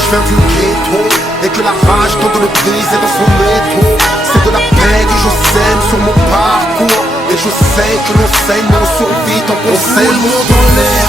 je viens du ghetto et que la rage tente de le briser dans son métro. C'est de la paix que je sème sur mon parcours. Et je sais que l'on saigne, mais on survit tant qu'on sait le monde en l'air.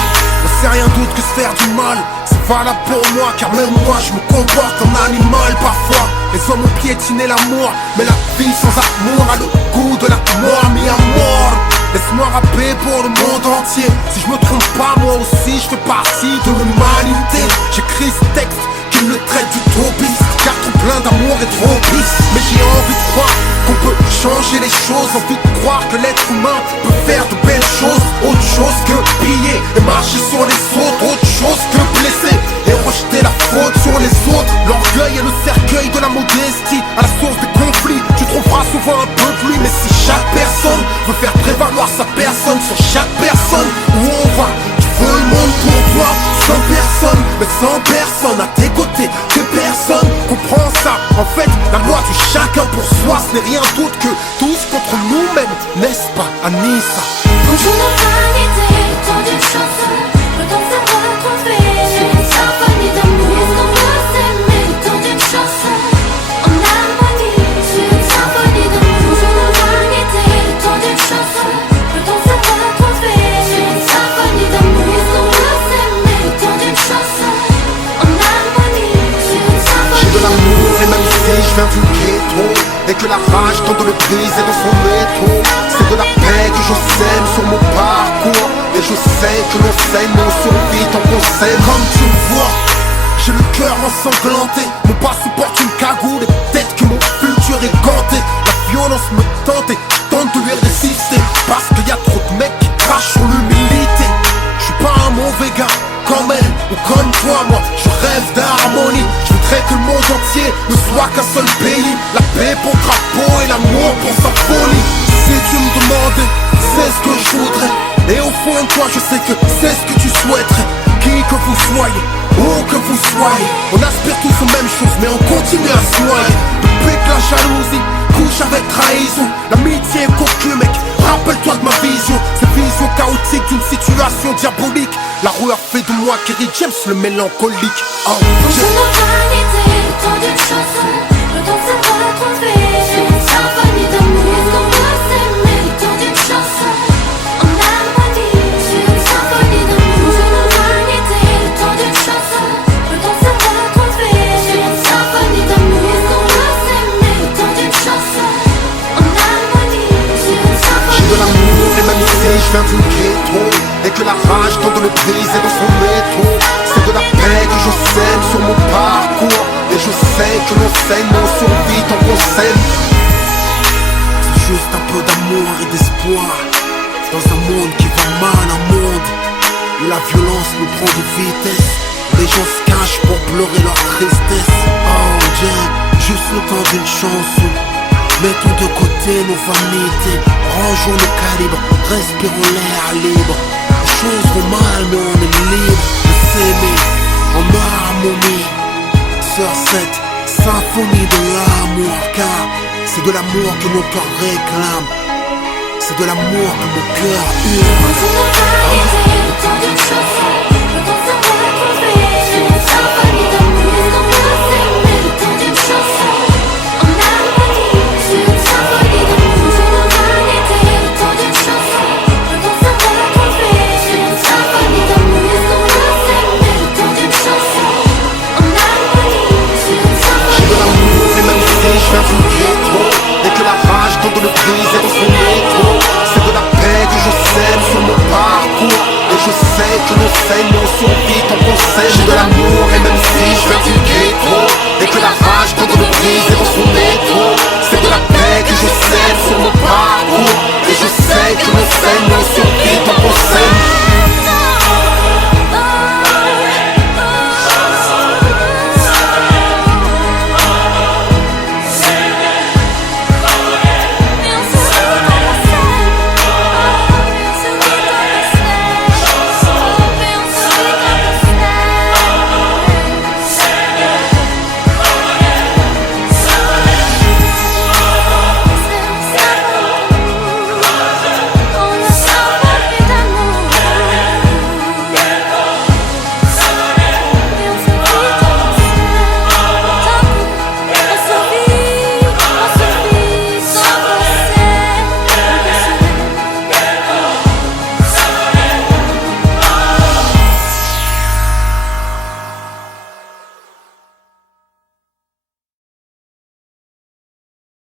C'est rien d'autre que se faire du mal. C'est valable pour moi, car même moi je me comporte en animal parfois. Les hommes ont piétiné l'amour, mais la vie sans amour a le goût de la mort, mis à mort. Laisse-moi rapper pour le monde entier. Si je me trompe pas, moi aussi je fais partie de l'humanité. J'écris ce texte qui me traite d'utopiste, car trop plein d'amour et trop triste. Mais j'ai envie de croire qu'on peut changer les choses. Envie de croire que l'être humain peut faire de belles choses. Autre chose que piller et marcher sur les autres. Autre chose que blesser et rejeter la faute sur les autres. L'orgueil est le cercueil de la modestie, à la source des conflits. Tu trouveras souvent un peu de lui, mais si chaque personne veut faire prévaloir sa personne sur chaque personne, où on va, tu veux le monde pour toi. Sans personne, mais sans personne à tes côtés, que personne comprend ça. En fait, la loi du chacun pour soi, ce n'est rien d'autre que tous contre nous-mêmes, n'est-ce pas, Anissa? Quand on n'a pas été tant d'une chanson, peut-on savoir qu'on fait une symphonie d'amour? On doit s'aimer tant d'une chanson, en harmonie, une symphonie d'amour. On n'a pas été tant d'une chanson, peut-on savoir qu'on fait une symphonie d'amour? On doit s'aimer tant d'une chanson, en harmonie, une symphonie d'amour. J'ai de l'amour et même si je viens du ghetto et que la rage tente de le briser dans son métro. C'est de la paix que je sème sur mon parcours. Et je sais que l'on saigne, mais on survit tant qu'on sait. Comme tu le vois, j'ai le cœur ensanglanté. Mon passé porte une cagoule et peut-être que mon futur est ganté. La violence me tente et je tente de lui résister, parce qu'il y a trop de mecs qui crachent sur l'humilité. Je suis pas un mauvais gars, comme elle ou comme toi, moi je rêve d'harmonie. Je voudrais que le monde entier ne soit qu'un seul pays. La paix pour drapeau et l'amour pour sa folie. Si tu me demandais, c'est ce que je voudrais. Et au fond de toi je sais que c'est ce que tu souhaiterais. Qui que vous soyez, où que vous soyez, on aspire tous aux mêmes choses, mais on continue à se noyer. Depuis que la jalousie couche avec trahison, l'amitié est cocu, mec, rappelle-toi de ma vision. Cette vision chaotique d'une situation diabolique. La rue a fait de moi Kerry James le mélancolique. Oh, Quand on n'a pas été tant d'une chanson, peut-on savoir qu'on fait une symphonie d'amour? On doit s'aimer tant d'une chanson, en harmonie, une symphonie d'amour. On n'a pas été tant d'une chanson, peut-on savoir qu'on fait une symphonie d'amour? On doit s'aimer tant d'une chanson, en harmonie, une symphonie. j'ai de l'amour et même si je viens du ghetto et que la rage tente de le briser dans son métro. C'est de la paix que je sème sur mon parcours. Et je sais que l'on saigne, mais on survit tant qu'on s'aime. C'est juste un peu d'amour et d'espoir dans un monde qui va mal, un monde où la violence nous prend de vitesse. Les gens se cachent pour pleurer leur tristesse. Oh Dieu, juste le temps d'une chanson. Mettons de côté nos vanités, rangeons nos calibres, respirons l'air libre. Les choses vont mal mais on est libre de s'aimer en harmonie. Sur cette symphonie de l'amour, car c'est de l'amour que mon cœur réclame. C'est de l'amour que mon cœur hurle. Quand on n'a pas été tant d'une chanson, peut-on savoir qu'on fait une symphonie d'amour? On doit s'aimer tant d'une chanson, en harmonie, une symphonie d'amour. On n'a pas été tant d'une chanson, peut-on savoir qu'on fait une symphonie d'amour? On doit s'aimer tant d'une chanson, en harmonie, une symphonie. J'ai de l'amour et même si je viens du ghetto et que la rage tente de le briser dans son métro. C'est de la paix que je sème sur mon parcours. Et je sais que l'on saigne, mais on survit tant qu'on sait. J'ai de l'amour et même si je viens du ghetto et que la rage tente de le briser dans son métro. C'est de la paix que je sème sur mon parcours. Et je sais que l'on saigne,